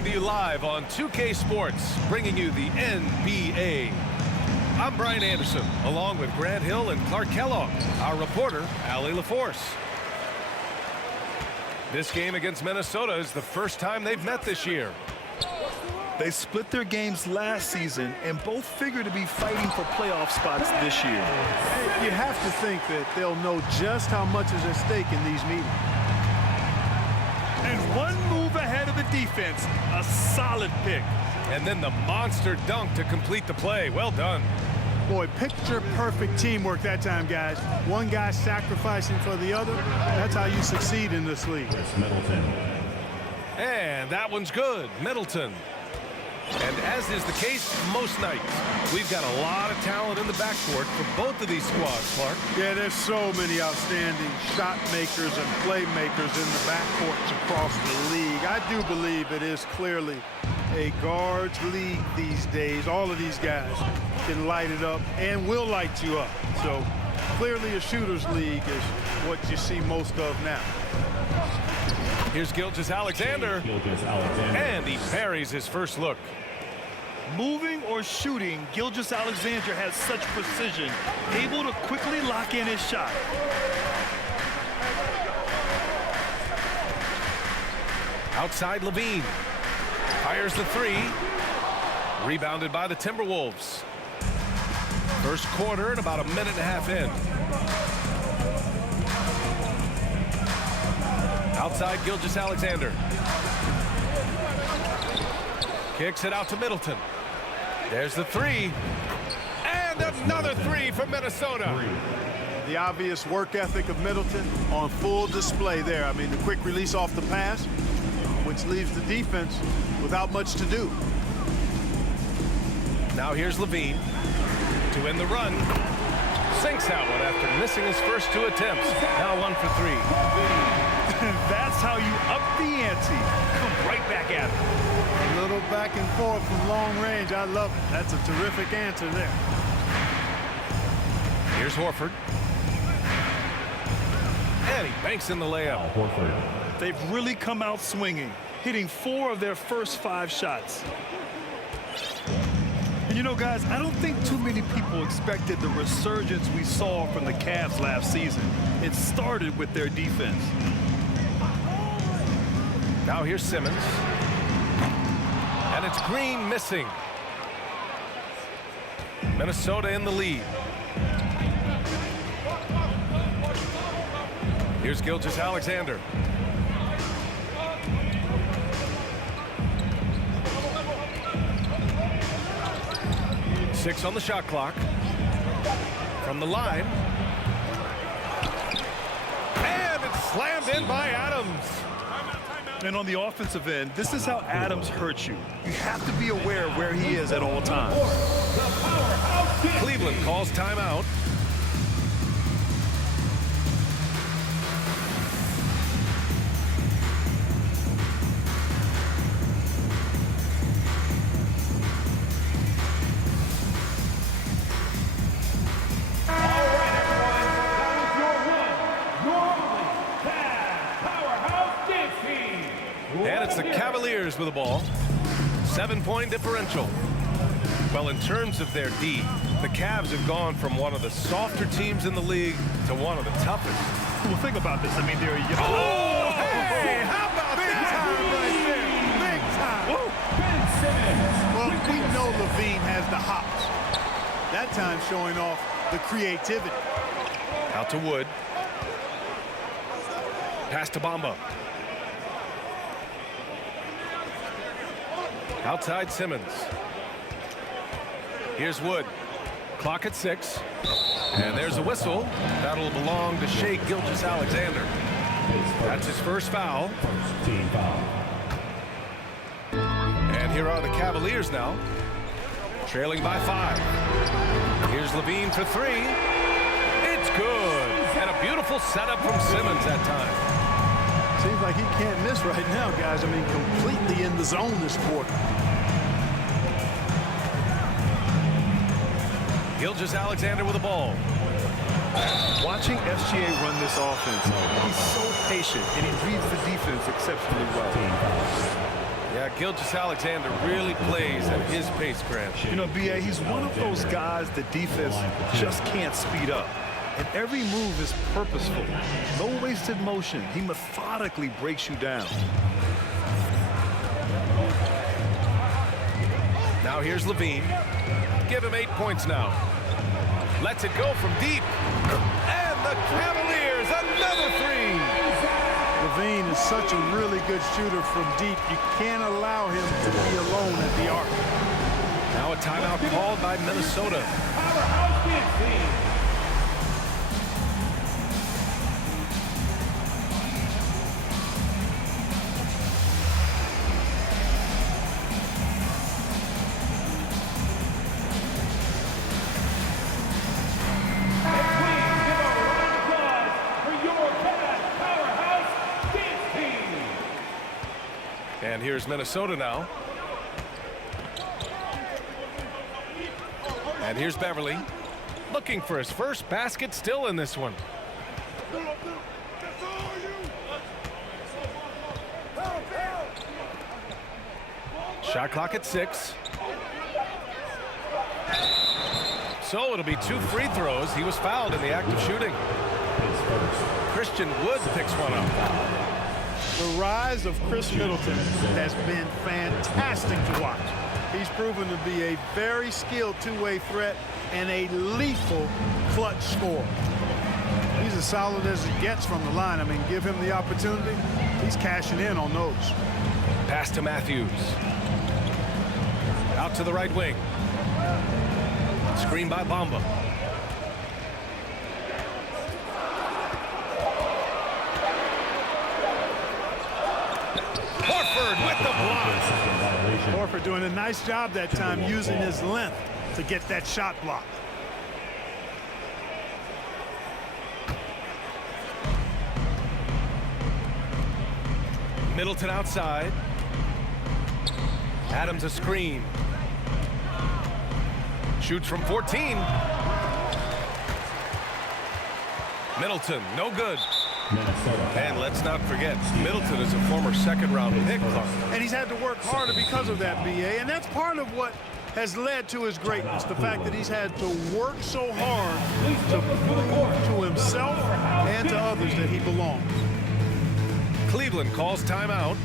Coming to you live on 2K Sports, bringing you the NBA. I'm Brian Anderson, along with Grant Hill and Clark Kellogg, our reporter, Allie LaForce. This game against Minnesota is the first time they've met this year. They split their games last season and both figure to be fighting for playoff spots this year. You have to think that they'll know just how much is at stake in these meetings. And one move ahead of the defense, a solid pick. And then the monster dunk to complete the play. Well done. Boy, picture-perfect teamwork that time, guys. One guy sacrificing for the other. That's how you succeed in this league. Middleton. And that one's good. Middleton. And as is the case most nights, we've got a lot of talent in the backcourt for both of these squads, Clark. Yeah, there's so many outstanding shot makers and playmakers in the backcourts across the league. I do believe it is clearly a guards league these days. All of these guys can light it up and will light you up. So clearly a shooter's league is what you see most of now. Here's Gilgeous-Alexander. And he parries his first look. Moving or shooting, Gilgeous-Alexander has such precision, able to quickly lock in his shot. Outside Levine. Fires the three. Rebounded by the Timberwolves. First quarter and about a minute and a half in. Outside Gilgeous-Alexander. Kicks it out to Middleton. There's the three. And another three from Minnesota. The obvious work ethic of Middleton on full display there. I mean, the quick release off the pass, which leaves the defense without much to do. Now here's Levine to win the run. Sinks that one after missing his first two attempts. Now 1 for 3. That's how you up the ante. Come right back at it. A little back and forth from long range. I love it. That's a terrific answer there. Here's Horford. And he banks in the layup. Horford. They've really come out swinging, hitting 4 of their first 5 shots. And you know, guys, I don't think too many people expected the resurgence we saw from the Cavs last season. It started with their defense. Now here's Simmons. And it's Green missing. Minnesota in the lead. Here's Gilgeous-Alexander. Six on the shot clock. From the line. And it's slammed in by Adams. And on the offensive end, this is how Adams hurts you. You have to be aware of where he is at all times. Cleveland calls timeout. And it's the Cavaliers with the ball. 7-point differential. Well, in terms of their D, the Cavs have gone from one of the softer teams in the league to one of the toughest. Well, think about this. I mean, they're young. Oh, hey, how about Big that? time right there. Big time. Well, we know Levine has the hops. That time showing off the creativity. Out to Wood. Pass to Bamba. Outside Simmons. Here's Wood. Clock at 6. And there's a whistle. That'll belong to Shai Gilgeous-Alexander. That's his first foul. Team foul. And here are the Cavaliers now. Trailing by 5. Here's Levine for 3. It's good. And a beautiful setup from Simmons that time. Seems like he can't miss right now, guys. I mean, completely in the zone this quarter. Gilgeous-Alexander with the ball. Watching SGA run this offense, he's so patient, and he reads the defense exceptionally well. Yeah, Gilgeous-Alexander really plays at his pace, Grant. You know, B.A., he's one of those guys the defense just can't speed up. And every move is purposeful. No wasted motion. He methodically breaks you down. Now here's Levine. Give him 8 points now. Lets it go from deep. And the Cavaliers, another three. Levine is such a really good shooter from deep. You can't allow him to be alone at the arc. Now a timeout called by Minnesota. And here's Minnesota now. And here's Beverly looking for his first basket, still in this one. Shot clock at 6. So it'll be 2 free throws. He was fouled in the act of shooting. Christian Wood picks one up. The rise of Chris Middleton has been fantastic to watch. He's proven to be a very skilled two-way threat and a lethal clutch scorer. He's as solid as it gets from the line. I mean, give him the opportunity, he's cashing in on those. Pass to Matthews. Out to the right wing. Screen by Bamba. Horford with the block. Horford doing a nice job that time using his length to get that shot block. Middleton outside. Adams a screen. Shoots from 14. Middleton, no good. And let's not forget, Middleton is a former second-round pick. And he's had to work harder because of that, B.A. And that's part of what has led to his greatness, the fact that he's had to work so hard to prove to himself and to others that he belongs. Cleveland calls timeout.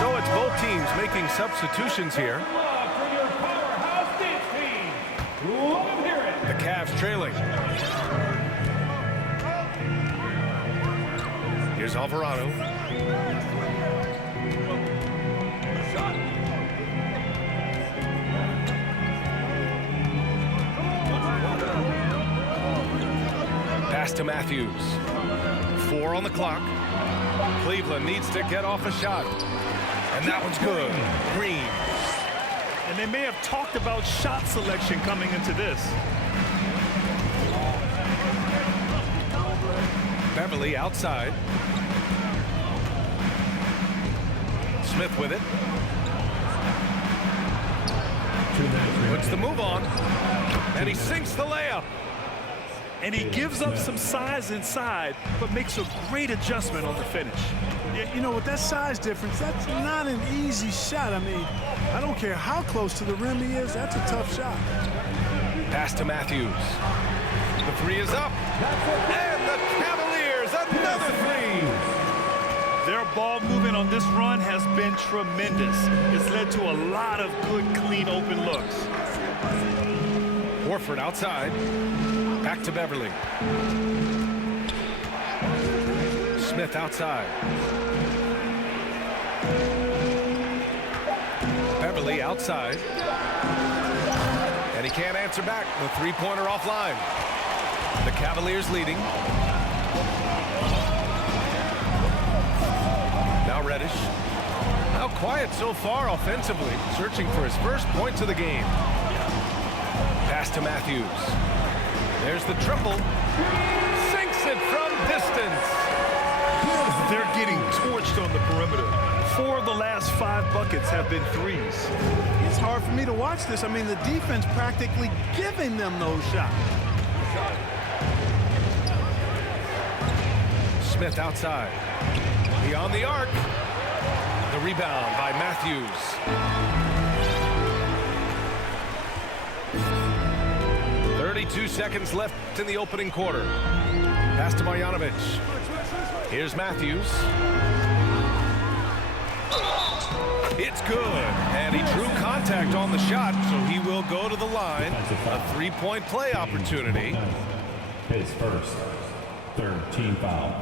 So it's both teams making substitutions here. The Cavs trailing. Here's Alvarado. Pass to Matthews. 4 on the clock. Cleveland needs to get off a shot. And that one's good. Green. And they may have talked about shot selection coming into this. Beverly outside. Smith with it. Puts the move on. And he sinks the layup. And he gives up some size inside, but makes a great adjustment on the finish. Yeah, you know, with that size difference, that's not an easy shot. I mean, I don't care how close to the rim he is, that's a tough shot. Pass to Matthews. The 3 is up. And the Cavaliers, another 3. Their ball movement on this run has been tremendous. It's led to a lot of good, clean, open looks. Horford outside. Back to Beverly. Smith outside. Beverly outside. And he can't answer back. The three-pointer offline. The Cavaliers leading. Now Reddish. How quiet so far offensively. Searching for his first points of the game. Pass to Matthews. There's the triple. Sinks it from distance. They're getting torched on the perimeter. 4 of the last 5 buckets have been threes. It's hard for me to watch this. I mean, the defense practically giving them those shots. Smith outside. Beyond the arc. The The rebound by Matthews. 32 seconds left in the opening quarter. Pass to Marjanovic. Here's Matthews. It's good, and he drew contact on the shot, so he will go to the line. A three-point play opportunity. His first, third team foul.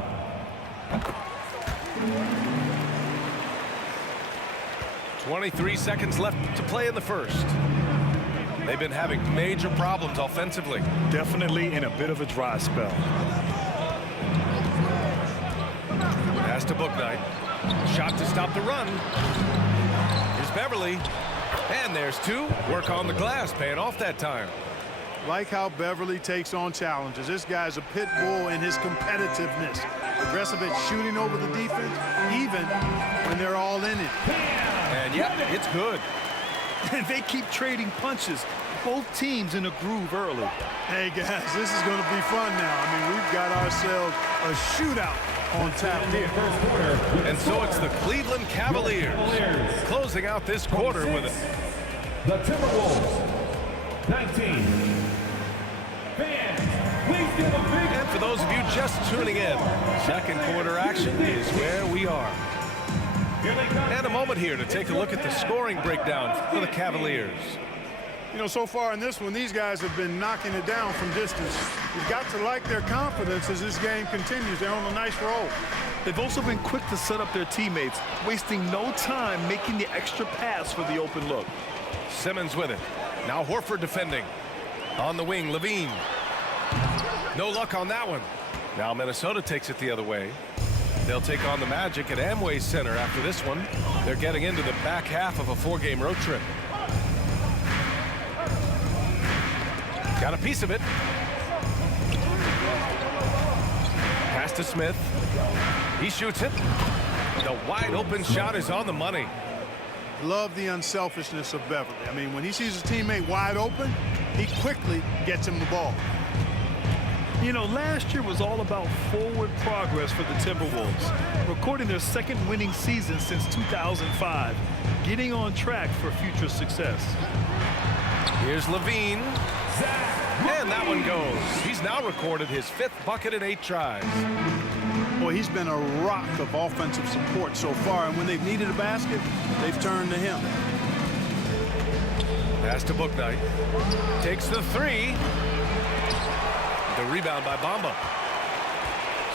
23 seconds left to play in the first. They've been having major problems offensively. Definitely in a bit of a dry spell. Pass to Bouknight. Shot to stop the run. Here's Beverly. And there's two. Work on the glass, paying off that time. Like how Beverly takes on challenges. This guy's a pit bull in his competitiveness. Aggressive at shooting over the defense, even when they're all in it. And yep, it's good. And they keep trading punches. Both teams in a groove early. Hey guys, this is going to be fun now. I mean, we've got ourselves a shootout on tap here. And so it's the Cleveland Cavaliers closing out this quarter with it. The Timberwolves, 19. Fans, please give a big... And for those of you just tuning in, second quarter action is where we are. And a moment here to take a look at the scoring breakdown for the Cavaliers. You know, so far in this one, these guys have been knocking it down from distance. You've got to like their confidence as this game continues. They're on a nice roll. They've also been quick to set up their teammates, wasting no time making the extra pass for the open look. Simmons with it. Now Horford defending. On the wing, Levine. No luck on that one. Now Minnesota takes it the other way. They'll take on the Magic at Amway Center after this one. They're getting into the back half of a four-game road trip. Got a piece of it. Pass to Smith. He shoots it. The wide open shot is on the money. Love the unselfishness of Beverly. I mean, when he sees his teammate wide open, he quickly gets him the ball. You know, last year was all about forward progress for the Timberwolves, recording their second winning season since 2005, getting on track for future success. Here's Levine. And that one goes. He's now recorded his fifth bucket in 8 tries. Boy, he's been a rock of offensive support so far, and when they've needed a basket, they've turned to him. Pass to Bouknight. Takes the three. The rebound by Bamba.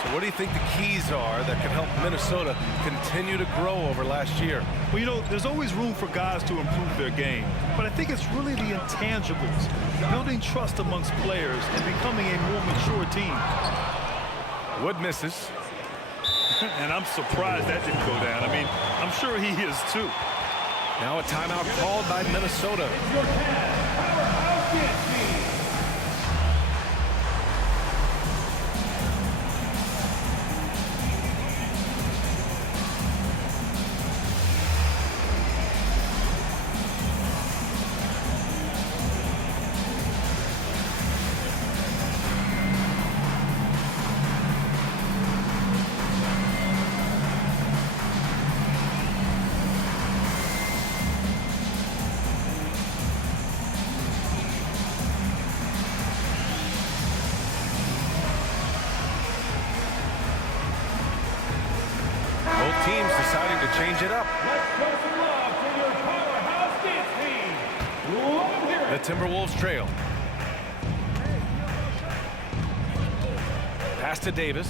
So what do you think the keys are that can help Minnesota continue to grow over last year? Well, you know, there's always room for guys to improve their game, but I think it's really the intangibles, building trust amongst players and becoming a more mature team. Wood misses. And I'm surprised that didn't go down. I mean, I'm sure he is too. Now a timeout called by Minnesota. Teams deciding to change it up. The Timberwolves trail. Pass to Davis.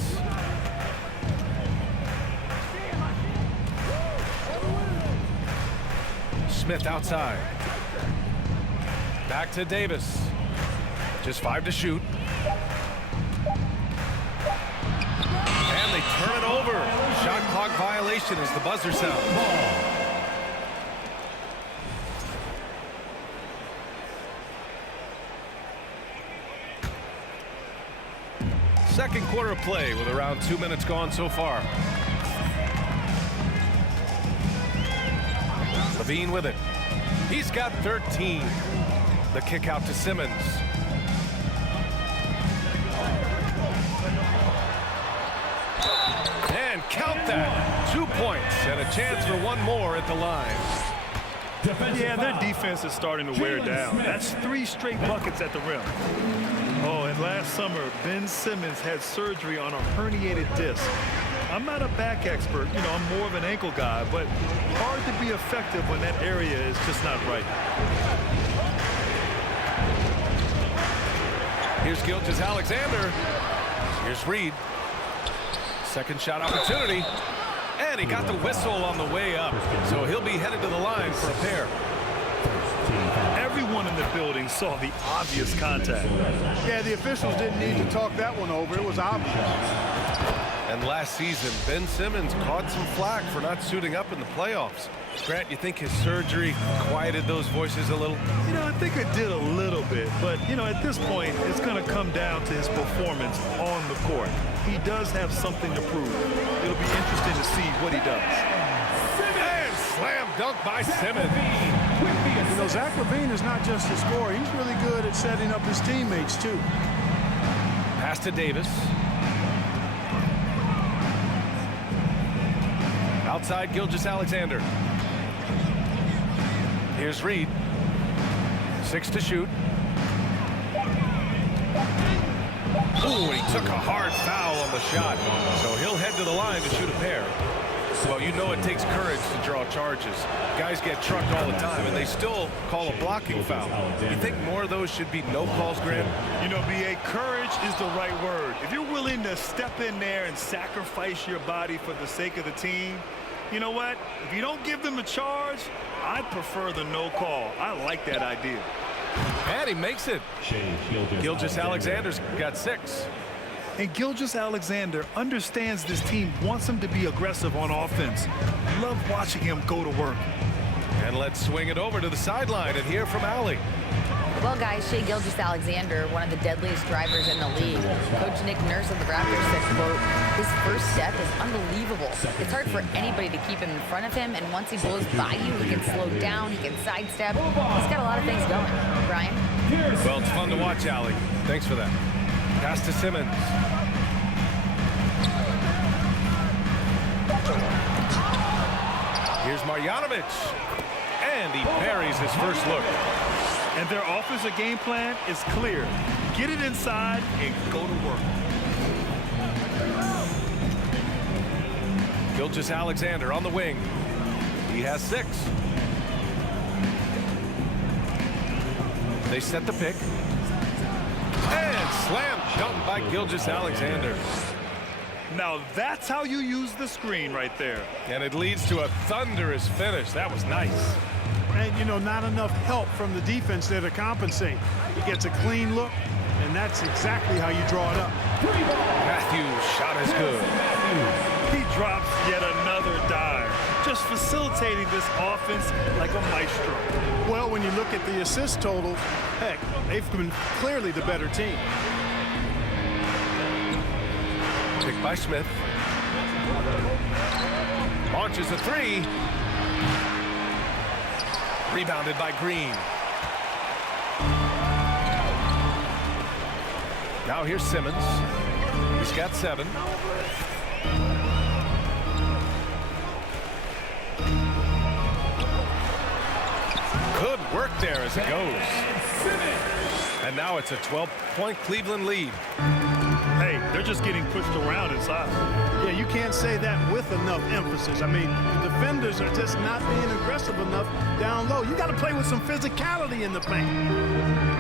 Smith outside. Back to Davis. Just 5 to shoot. And they turn it over. Shot clock violation as the buzzer sounds. Second quarter of play with around 2 minutes gone so far. Levine with it. He's got 13. The kick out to Simmons. And Count that. 2 points and a chance for one more at the line. Yeah, their defense is starting to wear down. That's 3 straight buckets at the rim. Oh, and last summer, Ben Simmons had surgery on a herniated disc. I'm not a back expert, you know, I'm more of an ankle guy, but hard to be effective when that area is just not right. Here's Gilgeous-Alexander. Here's Reed. Second shot opportunity. And he got the whistle on the way up. So he'll be headed to the line for a pair. Everyone in the building saw the obvious contact. Yeah, the officials didn't need to talk that one over. It was obvious. And last season, Ben Simmons caught some flack for not suiting up in the playoffs. Grant, you think his surgery quieted those voices a little? You know, I think it did a little bit, but, you know, at this point, it's going to come down to his performance on the court. He does have something to prove. It'll be interesting to see what he does. And slam dunk by Simmons. You know, Zach LaVine is not just a scorer. He's really good at setting up his teammates, too. Pass to Davis. Outside Gilgeous-Alexander. Here's Reed. 6 to shoot. Ooh, he took a hard foul on the shot. So he'll head to the line to shoot a pair. Well, you know it takes courage to draw charges. Guys get trucked all the time, and they still call a blocking foul. You think more of those should be no calls, Grant? You know, B.A., courage is the right word. If you're willing to step in there and sacrifice your body for the sake of the team, you know what? If you don't give them a charge, I'd prefer the no call. I like that idea. And he makes it. Gilgeous-Alexander's got 6. And Gilgeous-Alexander understands this team wants him to be aggressive on offense. Love watching him go to work. And let's swing it over to the sideline and hear from Allie. Well, guys, Shai Gilgeous-Alexander, one of the deadliest drivers in the league. Coach Nick Nurse of the Raptors said, quote, his first step is unbelievable. It's hard for anybody to keep him in front of him, and once he blows by you, he can slow down, he can sidestep. He's got a lot of things going. Brian? Well, it's fun to watch, Allie. Thanks for that. Pass to Simmons. Here's Marjanovic. And he buries his first look. And their offensive game plan is clear. Get it inside and go to work. Gilgeous-Alexander on the wing. He has 6. They set the pick. And slam dunk by Gilgeous-Alexander. Now that's how you use the screen right there. And it leads to a thunderous finish. That was nice. And, you know, not enough help from the defense there to compensate. He gets a clean look, and that's exactly how you draw it up. Matthews' shot is good. He drops yet another dive, just facilitating this offense like a maestro. Well, when you look at the assist total, heck, they've been clearly the better team. Pick by Smith. Launches a 3. Rebounded by Green. Now here's Simmons. He's got 7. Good work there as it goes. And now it's a 12-point Cleveland lead. Hey, they're just getting pushed around inside. Yeah, you can't say that with enough emphasis. I mean, the defenders are just not being aggressive enough down low. You got to play with some physicality in the paint.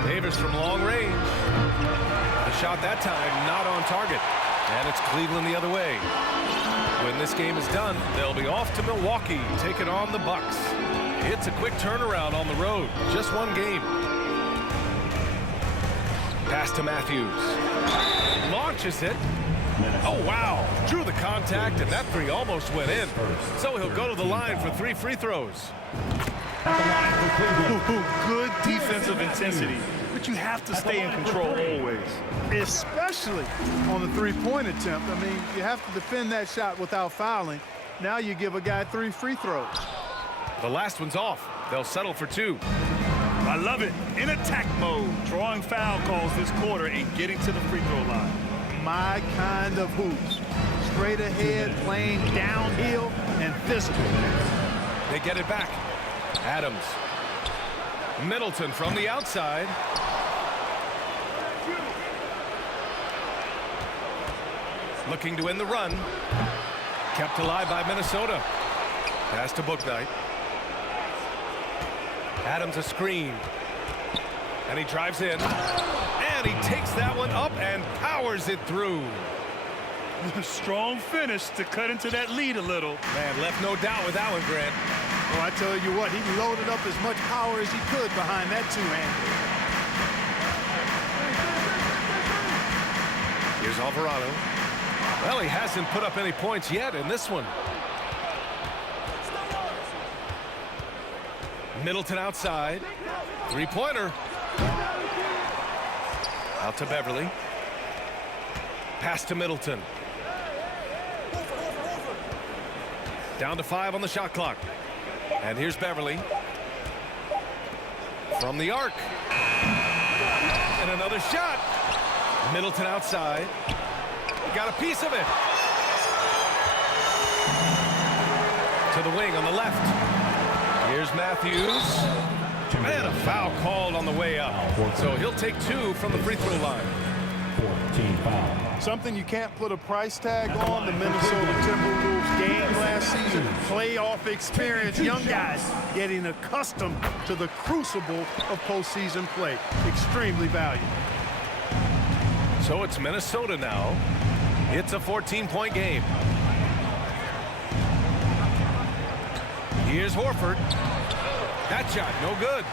Davis from long range. The shot that time not on target. And it's Cleveland the other way. When this game is done, they'll be off to Milwaukee, taking on the Bucks. It's a quick turnaround on the road. Just one game. Pass to Matthews. Launches it. Oh, wow. Drew the contact, and that 3 almost went in. So he'll go to the line for 3 free throws. Good defensive intensity, but you have to stay in control always. Especially on the three-point attempt. I mean, you have to defend that shot without fouling. Now you give a guy 3 free throws. The last one's off. They'll settle for 2. I love it. In attack mode, drawing foul calls this quarter and getting to the free throw line. My kind of hoops. straight ahead, playing downhill, and physical. They get it back. Adams. Middleton from the outside. Looking to end the run. Kept alive by Minnesota. Pass to Booknight. Adams a screen. And he drives in. And he takes that one up and powers it through. Strong finish to cut into that lead a little. Man, left no doubt with that one, Grant. Well, I tell you what, he loaded up as much power as he could behind that two-hander. Here's Alvarado. Well, he hasn't put up any points yet in this one. Middleton outside. Three-pointer. Out to Beverly. Pass to Middleton. Down to 5 on the shot clock. And here's Beverly. From the arc. And another shot. Middleton outside. Got a piece of it. To the wing on the left. Here's Matthews. And a foul called on the way up. So he'll take 2 from the free throw line. 14 foul. Something you can't put a price tag on, the Minnesota Timberwolves game last season. Playoff experience, young guys getting accustomed to the crucible of postseason play. Extremely valuable. So it's Minnesota now. It's a 14-point game. Here's Horford. That shot, no good.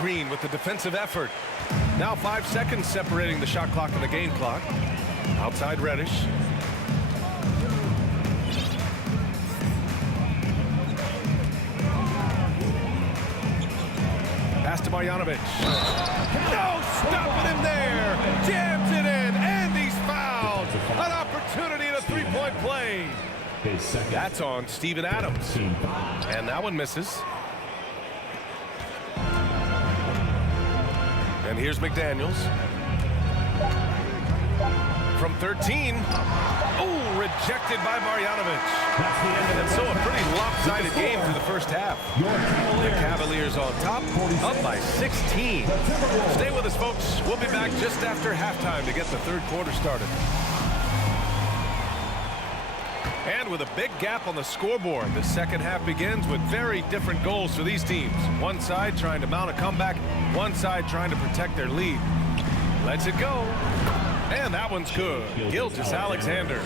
Green with the defensive effort. Now 5 seconds separating the shot clock and the game clock. Outside Reddish. Pass to Marjanovic. No, stopping him there. Jams it in, and he's fouled. An opportunity in a three-point play. That's on Steven Adams. And that one misses. And here's McDaniels. From 13. Oh, rejected by Marjanovic. And so a pretty lopsided game through the first half. The Cavaliers on top, up by 16. Stay with us, folks. We'll be back just after halftime to get the third quarter started. And with a big gap on the scoreboard, the second half begins with very different goals for these teams. One side trying to mount a comeback, one side trying to protect their lead. Lets it go. And that one's good. Gilgeous-Alexander.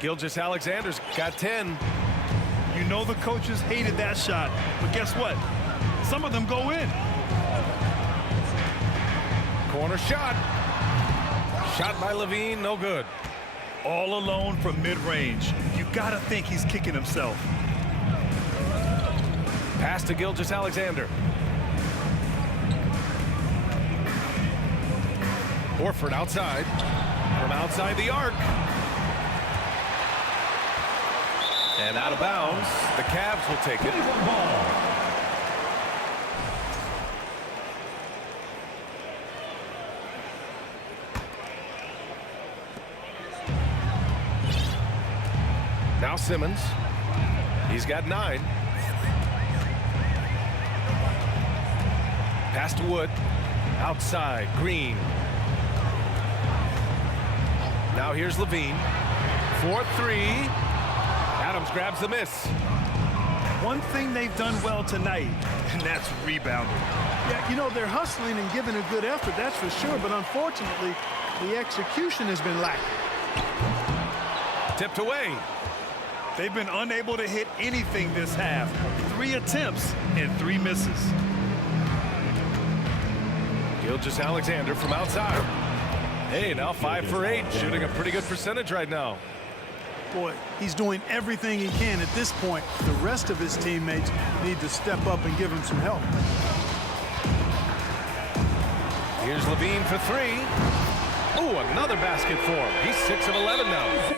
Gilgeous-Alexander's got 10. You know the coaches hated that shot, but guess what? Some of them go in. Corner shot. Shot by Levine, no good. All alone from mid-range. You gotta think he's kicking himself. Pass to Gilgeous-Alexander. Horford outside. From outside the arc. And out of bounds. The Cavs will take it. Now Simmons. He's got 9. Pass to Wood. Outside. Green. Now here's Levine. 4-3. Adams grabs the miss. One thing they've done well tonight, and that's rebounding. Yeah, you know, they're hustling and giving a good effort, that's for sure, but unfortunately, the execution has been lacking. Tipped away. They've been unable to hit anything this half. 3 attempts and 3 misses. Gilgeous-Alexander from outside. Hey, now 5 for 8, shooting a pretty good percentage right now. Boy, he's doing everything he can at this point. The rest of his teammates need to step up and give him some help. Here's Levine for 3. Oh, another basket for him. He's 6 of 11 now.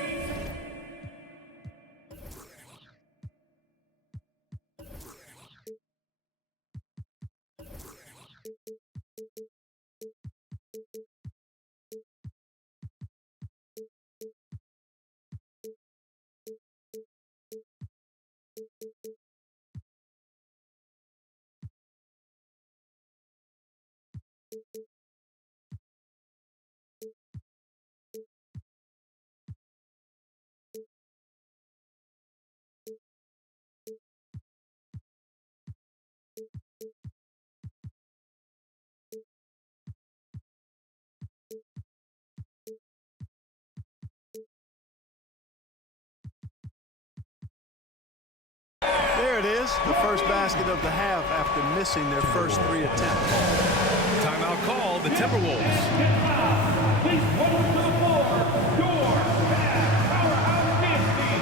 There it is, the first basket of the half after missing their first 3 attempts. Timeout call, the Timberwolves. Please welcome to the floor, your powerhouse dance team.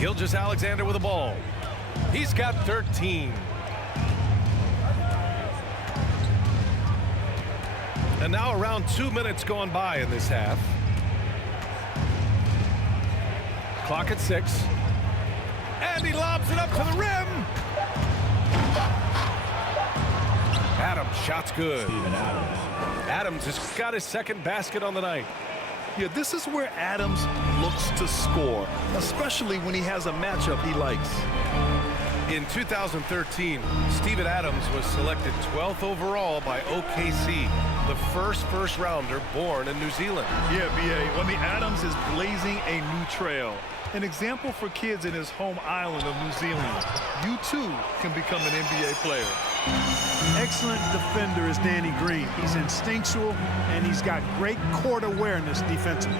Gilgeous-Alexander with the ball. He's got 13. And now around 2 minutes gone by in this half. Clock at 6. And he lobs it up to the rim. Adams, shot's good. Adams has got his second basket on the night. Yeah, this is where Adams looks to score, especially when he has a matchup he likes. In 2013, Steven Adams was selected 12th overall by OKC, the first rounder born in New Zealand. Yeah, B.A. I mean, Adams is blazing a new trail. An example for kids in his home island of New Zealand. You too can become an NBA player. Excellent defender is Danny Green. He's instinctual, and he's got great court awareness defensively.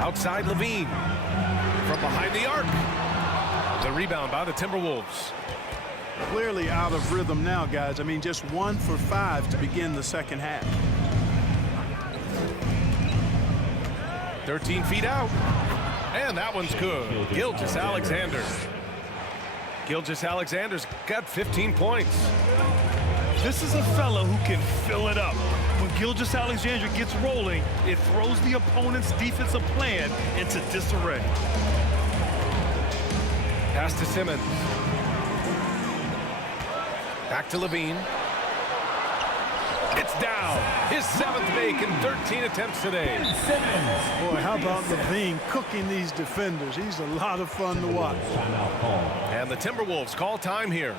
Outside Levine. From behind the arc. The rebound by the Timberwolves. Clearly out of rhythm now, guys. I mean, just 1 for 5 to begin the second half. 13 feet out. And that one's good. Gilgeous-Alexander. Gilgeous-Alexander's got 15 points. This is a fella who can fill it up. When Gilgeous-Alexander gets rolling, it throws the opponent's defensive plan into disarray. Pass to Simmons. Back to Levine. It's down. His 7th make in 13 attempts today. Boy, how about Levine cooking these defenders? He's a lot of fun to watch. And the Timberwolves call time here.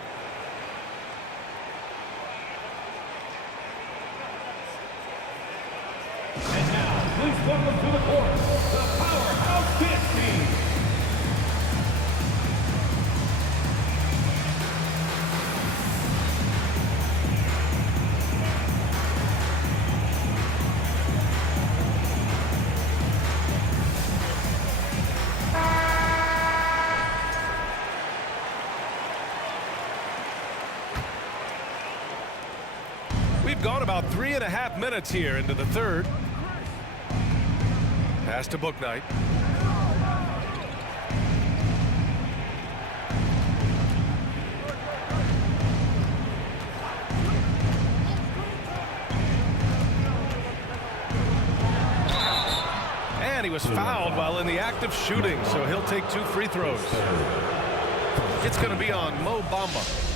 And now, please welcome to the court, the powerhouse dance team. We've gone about 3.5 minutes here into the third. Pass to Bouknight. And he was fouled while in the act of shooting, so he'll take 2 free throws. It's going to be on Mo Bamba.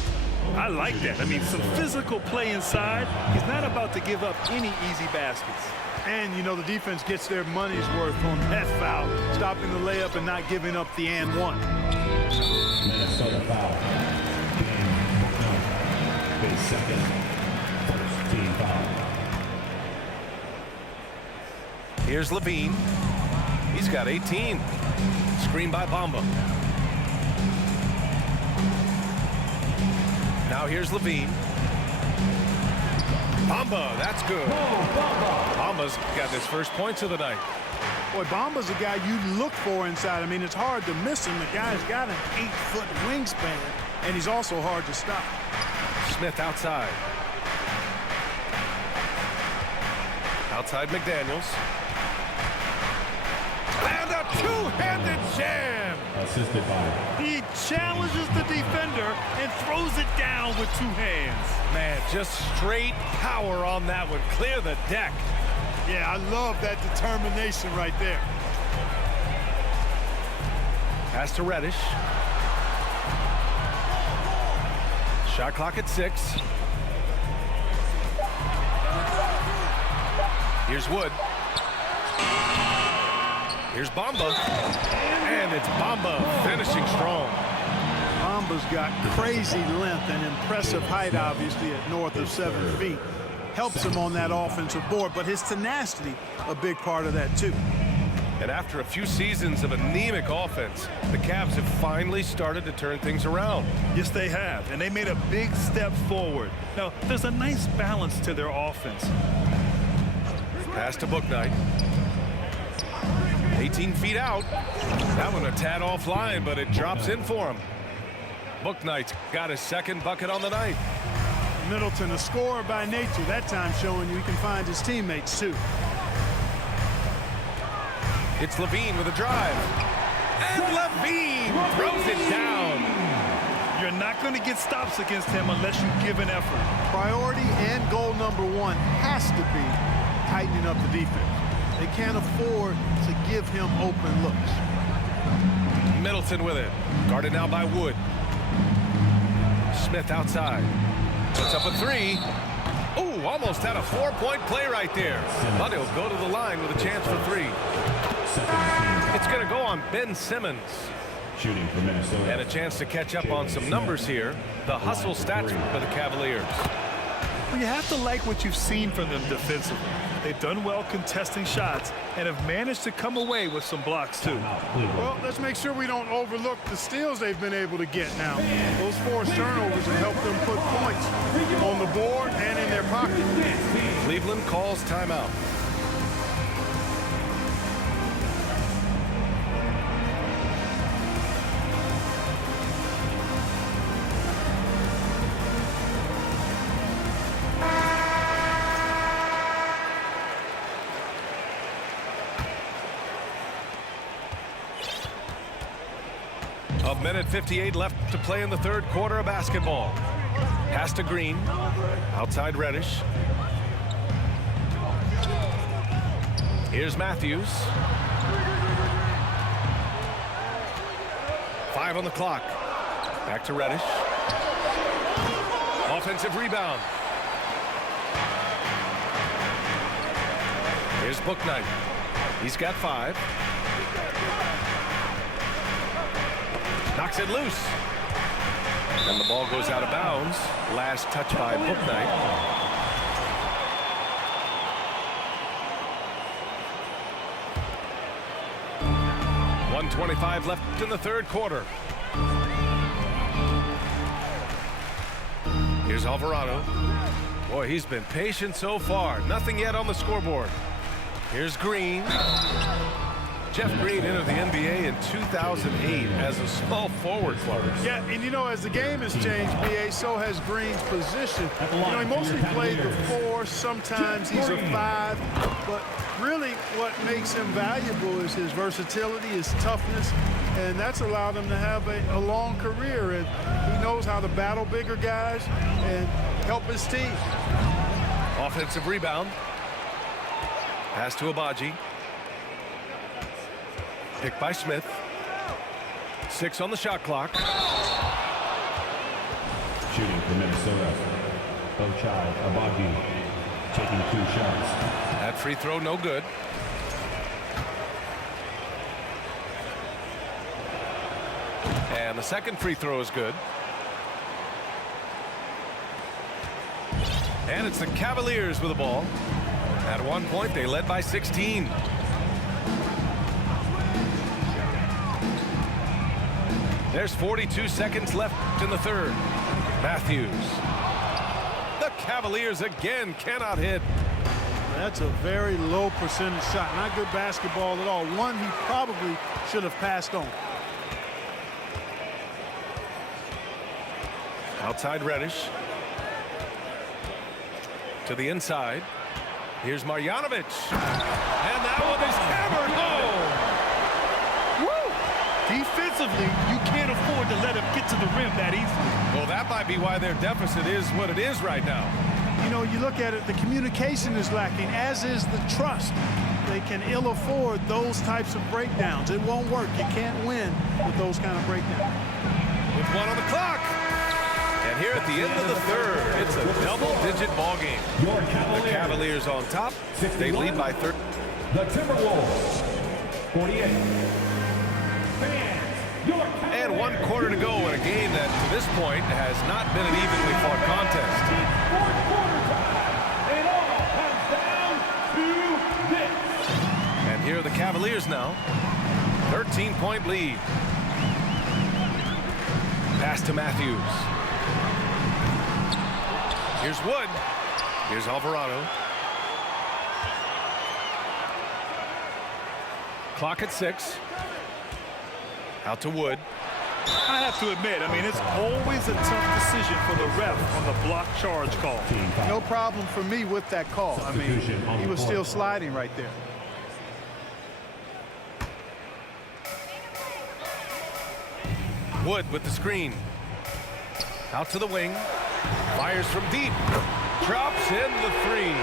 I like that. I mean, some physical play inside. He's not about to give up any easy baskets. And, you know, the defense gets their money's worth on that foul, stopping the layup and not giving up the and one. Minnesota foul. His second, first team foul. Here's Levine. He's got 18. Screen by Bamba. Now here's Levine. Bamba, that's good. Bamba's got his first points of the night. Boy, Bamba's a guy you look for inside. I mean, it's hard to miss him. The guy's got an 8-foot wingspan, and he's also hard to stop. Smith outside. Outside McDaniels. And a two-handed jam. Assisted by. He challenges the defender and throws it down with 2 hands. Man, just straight power on that one. Clear the deck. Yeah, I love that determination right there. Pass to Reddish. Shot clock at 6. Here's Wood. Here's Bamba. And it's Bamba finishing strong. Kemba's got crazy length and impressive height, obviously, at north of 7 feet. Helps him on that offensive board, but his tenacity, a big part of that, too. And after a few seasons of anemic offense, the Cavs have finally started to turn things around. Yes, they have, and they made a big step forward. Now, there's a nice balance to their offense. Pass to Bouknight. 18 feet out. That one a tad offline, but it drops in for him. Bouknight's got his second bucket on the night. Middleton, a scorer by nature, that time showing you he can find his teammates, too. It's Levine with a drive. And Levine throws it down. You're not going to get stops against him unless you give an effort. Priority and goal number one has to be tightening up the defense. They can't afford to give him open looks. Middleton with it. Guarded now by Wood. Smith outside. Puts up a three. Ooh, almost had a 4-point play right there. But he'll go to the line with a chance for three. It's going to go on Ben Simmons. Shooting for Minnesota. And a chance to catch up on some numbers here. The hustle stats for the Cavaliers. Well, you have to like what you've seen from them defensively. They've done well contesting shots and have managed to come away with some blocks, too. Well, let's make sure we don't overlook the steals they've been able to get now. Those forced turnovers have helped them put points on the board and in their pocket. Cleveland calls timeout. A minute 58 left to play in the third quarter of basketball. Pass to Green. Outside Reddish. Here's Matthews. 5 on the clock. Back to Reddish. Offensive rebound. Here's Bouknight. He's got 5. Knocks it loose. And the ball goes out of bounds. Last touch by Bouknight. .125 left in the third quarter. Here's Alvarado. Boy, he's been patient so far. Nothing yet on the scoreboard. Here's Green. Jeff Green entered the NBA in 2008 as a small forward player. Yeah, and you know, as the game has changed, BA, so has Green's position. You know, he mostly played the 4, sometimes he's a 5, but really what makes him valuable is his versatility, his toughness, and that's allowed him to have a long career, and he knows how to battle bigger guys and help his team. Offensive rebound. Pass to Abaji. Picked by Smith. 6 on the shot clock. Shooting for Minnesota. Ochai Agbaji taking 2 shots. That free throw no good. And the second free throw is good. And it's the Cavaliers with the ball. At one point, they led by 16. There's 42 seconds left in the third. Matthews. The Cavaliers again cannot hit. That's a very low percentage shot. Not good basketball at all. One he probably should have passed on. Outside Reddish. To the inside. Here's Marjanovic. And that one is hammered home. Woo! Defensively, you can't afford to let him get to the rim that easily. Well, that might be why their deficit is what it is right now. You know, you look at it, the communication is lacking, as is the trust. They can ill afford those types of breakdowns. It won't work. You can't win with those kind of breakdowns. With 1 on the clock. And here at the end of the third, it's a double-digit ball game. The Cavaliers on top. They lead by 30. The Timberwolves, 48. And 1 quarter to go in a game that, to this point, has not been an evenly fought contest. Fourth quarter time. It all comes down to this. And here are the Cavaliers now. 13-point lead. Pass to Matthews. Here's Wood. Here's Alvarado. Clock at 6. Out to Wood. I have to admit, I mean, it's always a tough decision for the ref on the block charge call. No problem for me with that call. I mean, he was still sliding right there. Wood with the screen. Out to the wing. Fires from deep. Drops in the 3.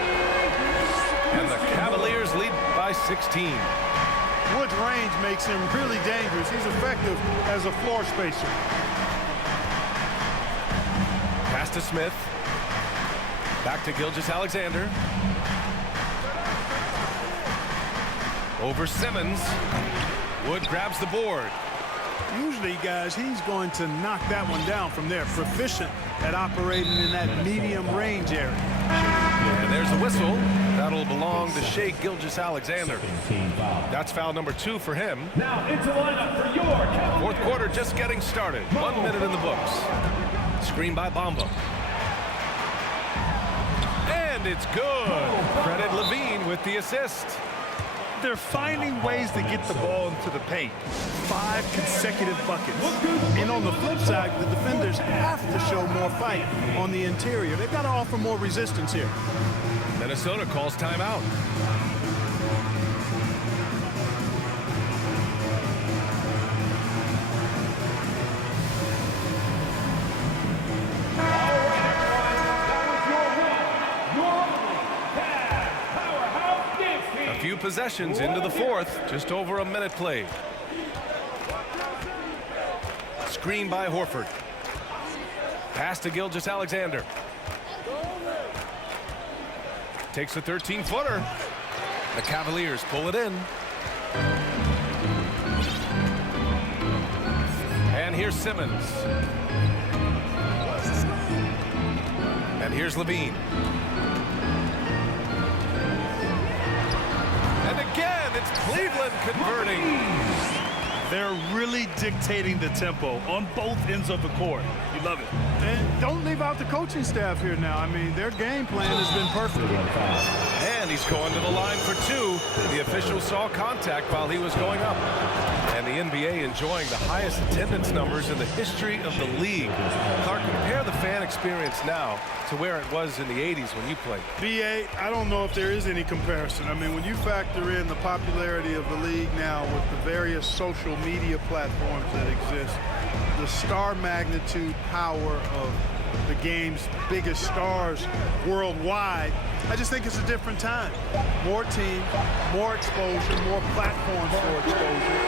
And the Cavaliers lead by 16. Wood's range makes him really dangerous. He's effective as a floor spacer. Pass to Smith. Back to Gilgeous-Alexander. Over Simmons. Wood grabs the board. Usually, guys, he's going to knock that one down from there. Proficient at operating in that medium range area. And there's a whistle. That'll belong to Shai Gilgeous-Alexander. That's foul number 2 for him. Now into lineup for your Cavaliers. Fourth quarter just getting started. 1 minute in the books. Screen by Bamba. And it's good. Credit Levine with the assist. They're finding ways to get the ball into the paint. 5 consecutive buckets. And on the flip side, the defenders have to show more fight on the interior. They've got to offer more resistance here. Minnesota calls timeout. A few possessions into the fourth, just over a minute played. Screen by Horford. Pass to Gilgeous-Alexander. Takes a 13-footer. The Cavaliers pull it in. And here's Simmons. And here's Levine. And again, it's Cleveland converting. They're really dictating the tempo on both ends of the court. You love it. And don't leave out the coaching staff here now. I mean, their game plan has been perfect. And he's going to the line for 2. The official saw contact while he was going up. And the NBA enjoying the highest attendance numbers in the history of the league. Clark, compare the fan experience now to where it was in the 80s when you played. BA, I don't know if there is any comparison. I mean, when you factor in the popularity of the league now with the various social media platforms that exist, the star magnitude power of the game's biggest stars worldwide, I just think it's a different time. More teams, more exposure, more platforms for exposure,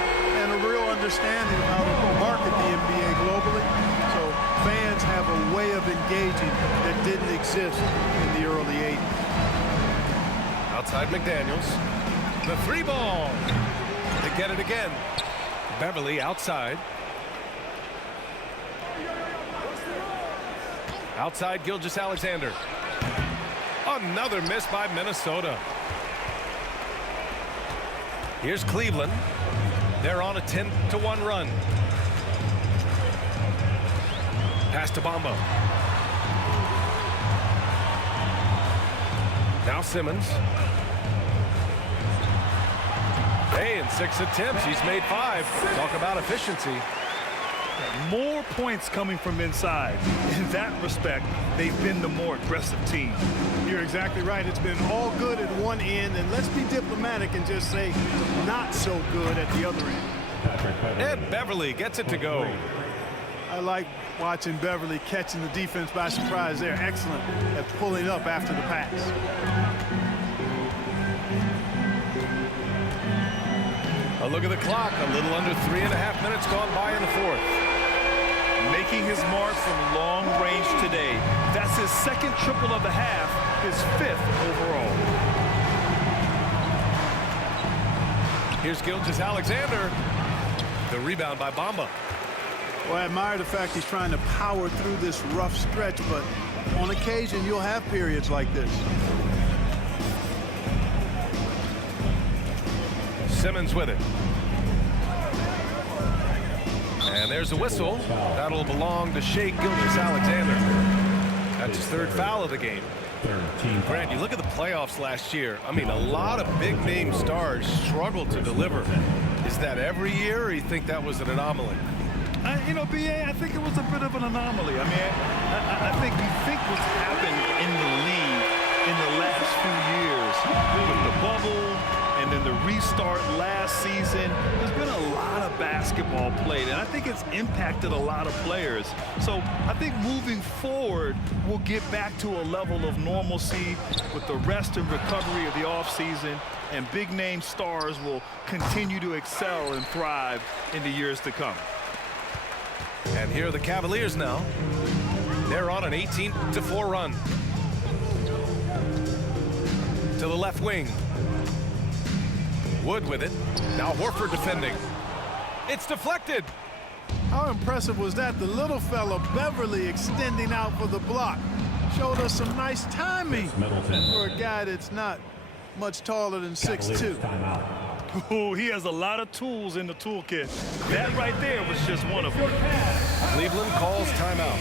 and a real understanding of how to market the NBA globally. So fans have a way of engaging that didn't exist in the early 80s. Outside McDaniels. The 3 ball. They get it again. Beverly outside. Outside Gilgeous-Alexander. Another miss by Minnesota. Here's Cleveland. They're on a 10-1 run. Pass to Bamba. Now Simmons. Hey, in 6 attempts, he's made 5. Talk about efficiency. More points coming from inside. In that respect, they've been the more aggressive team. You're exactly right. It's been all good at one end, and let's be diplomatic and just say not so good at the other end. And Beverly gets it to go. I like watching Beverly catching the defense by surprise there. Excellent at pulling up after the pass. A look at the clock. A little under 3.5 minutes gone by in the fourth. Making his mark from long range today. That's his 2nd triple of the half, his 5th overall. Here's Gilgeous-Alexander. The rebound by Bamba. Well, I admire the fact he's trying to power through this rough stretch, but on occasion you'll have periods like this. Simmons with it. And there's a whistle. That'll belong to Shai Gilgeous-Alexander. That's his third foul of the game. Grant, you look at the playoffs last year. I mean, a lot of big-name stars struggled to deliver. Is that every year, or you think that was an anomaly? You know, B.A., I think it was a bit of an anomaly. I mean, I think you think what's happened in the league in the last few years with the bubble and then the restart last season, there's been a lot of basketball played, and I think it's impacted a lot of players. So I think moving forward, we'll get back to a level of normalcy with the rest and recovery of the offseason, and big-name stars will continue to excel and thrive in the years to come. And here are the Cavaliers now. They're on an 18-4 run. To the left wing. Wood with it. Now Horford defending. It's deflected. How impressive was that? The little fella, Beverly, extending out for the block. Showed us some nice timing for a guy that's not much taller than 6'2". Oh, he has a lot of tools in the toolkit. That right there was just one of them. Cleveland calls timeout.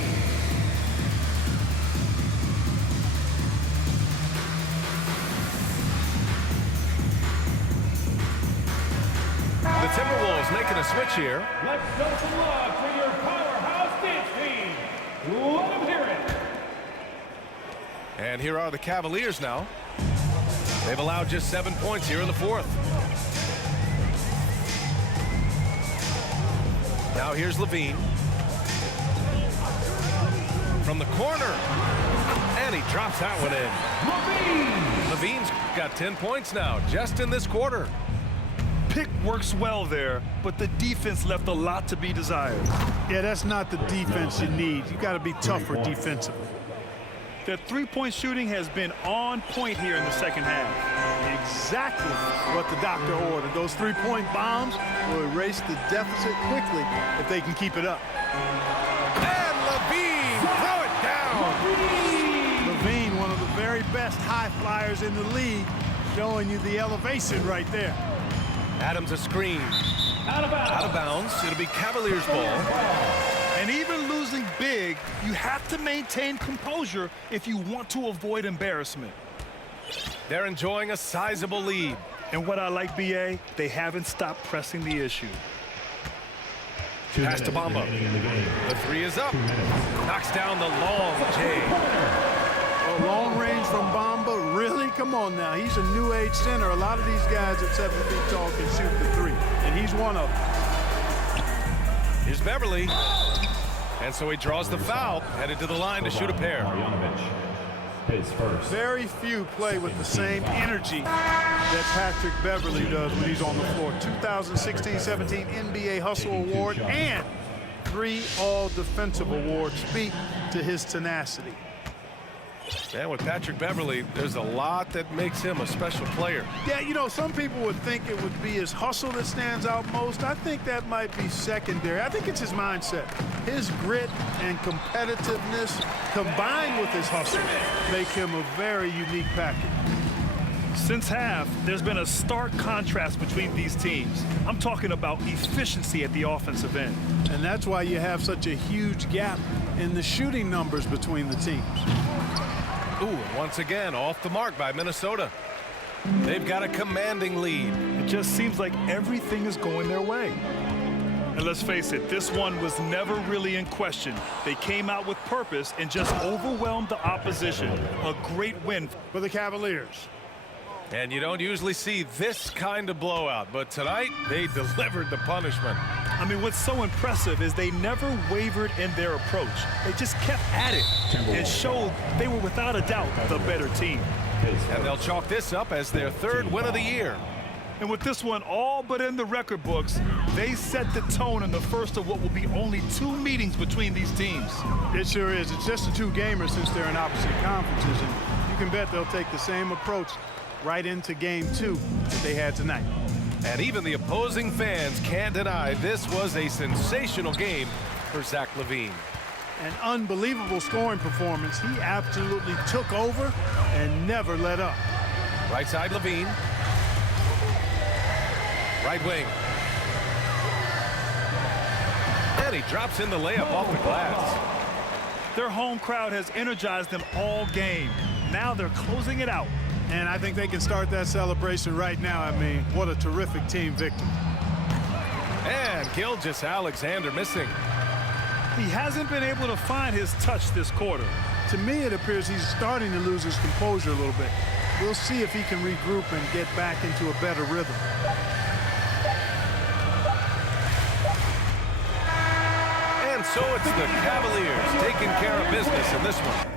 The Timberwolves making a switch here. Let's show some love to your powerhouse dance team. Let them hear it. And here are the Cavaliers now. They've allowed just 7 points here in the fourth. Now here's Levine. From the corner. And he drops that one in. Levine's got 10 points now, just in this quarter. Pick works well there, but the defense left a lot to be desired. Yeah, that's not the defense you need. You got to be tougher defensively. Their three-point shooting has been on point here in the second half. Exactly what the doctor ordered. Those three-point bombs will erase the deficit quickly if they can keep it up. And Levine, throw it down. Levine, one of the very best high flyers in the league, showing you the elevation right there. Adams a screen. Out of bounds. It'll be Cavaliers ball. And even losing big, you have to maintain composure if you want to avoid embarrassment. They're enjoying a sizable lead. And what I like, B.A., they haven't stopped pressing the issue. Pass to Bamba. The three is up. Knocks down the long J. Oh, long range from Bamba, really? Come on now. He's a new age center. A lot of these guys at 7 feet tall can shoot the three, and he's one of them. Here's Beverly. And so he draws the foul, headed to the line to shoot a pair. His first. Very few play with the same energy that Patrick Beverly does when he's on the floor. 2016-17 NBA Hustle Award and 3 All-Defensive Awards speak to his tenacity. And with Patrick Beverly, there's a lot that makes him a special player. Yeah, you know, some people would think it would be his hustle that stands out most. I think that might be secondary. I think it's his mindset. His grit and competitiveness combined with his hustle make him a very unique package. Since half, there's been a stark contrast between these teams. I'm talking about efficiency at the offensive end. And that's why you have such a huge gap in the shooting numbers between the teams. Ooh, and once again, off the mark by Minnesota. They've got a commanding lead. It just seems like everything is going their way. And let's face it, this one was never really in question. They came out with purpose and just overwhelmed the opposition. A great win for the Cavaliers. And you don't usually see this kind of blowout, but tonight they delivered the punishment. I mean, what's so impressive is they never wavered in their approach. They just kept at it and showed they were without a doubt the better team. And they'll chalk this up as their third win of the year. And with this one all but in the record books, they set the tone in the first of what will be only 2 meetings between these teams. It sure is. It's just a 2 gamers since they're in opposite conferences, and you can bet they'll take the same approach right into game 2 that they had tonight. And even the opposing fans can't deny this was a sensational game for Zach LaVine. An unbelievable scoring performance. He absolutely took over and never let up. Right side, LaVine. Right wing. And he drops in the layup off the glass. Their home crowd has energized them all game. Now they're closing it out. And I think they can start that celebration right now. I mean, what a terrific team victory. And Gilgeous-Alexander missing. He hasn't been able to find his touch this quarter. To me, it appears he's starting to lose his composure a little bit. We'll see if he can regroup and get back into a better rhythm. And so it's the Cavaliers taking care of business in this one.